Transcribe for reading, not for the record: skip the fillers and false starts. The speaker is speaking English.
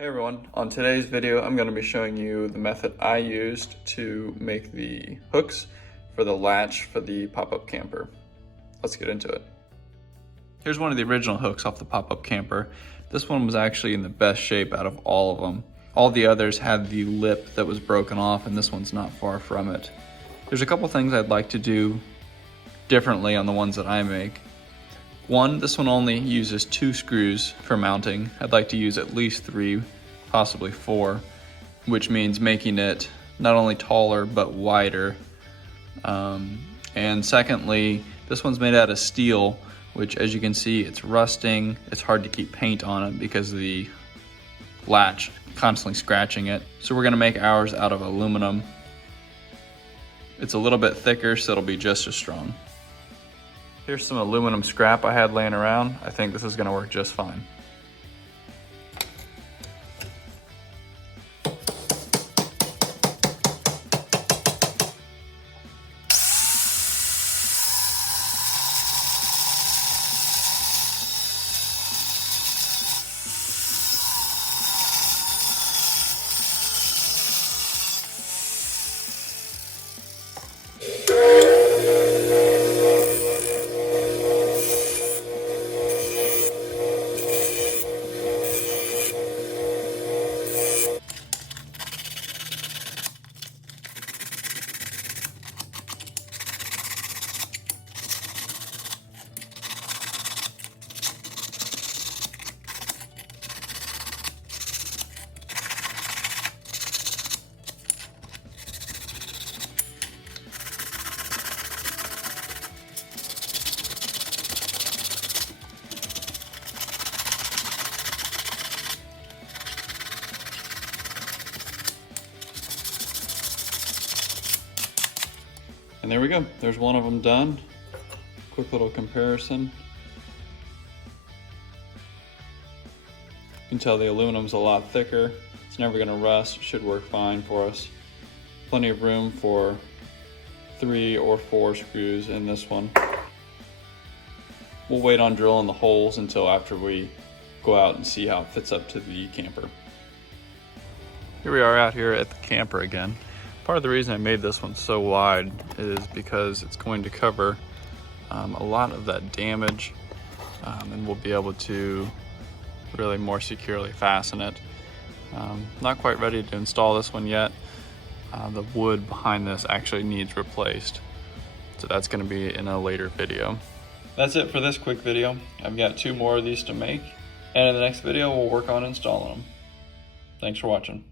Hey everyone, on today's video I'm going to be showing you the method I used to make the hooks for the latch for the pop-up camper. Let's get into it. Here's one of the original hooks off the pop-up camper. This one was actually in the best shape out of all of them. All the others had the lip that was broken off and this one's not far from it. There's a couple things I'd like to do differently on the ones that I make. One, this one only uses 2 screws for mounting. I'd like to use at least 3, possibly 4, which means making it not only taller but wider. And secondly, this one's made out of steel, which as you can see, it's rusting. It's hard to keep paint on it because of the latch constantly scratching it. So we're gonna make ours out of aluminum. It's a little bit thicker, so it'll be just as strong. Here's some aluminum scrap I had laying around. I think this is gonna work just fine. And there we go, there's one of them done. Quick little comparison. You can tell the aluminum's a lot thicker. It's never gonna rust, it should work fine for us. Plenty of room for 3 or 4 screws in this one. We'll wait on drilling the holes until after we go out and see how it fits up to the camper. Here we are out here at the camper again. Part of the reason I made this one so wide is because it's going to cover a lot of that damage and we'll be able to really more securely fasten it. Not quite ready to install this one yet. The wood behind this actually needs replaced, so that's going to be in a later video. That's it for this quick video. I've got 2 more of these to make, and in the next video we'll work on installing them. Thanks for watching.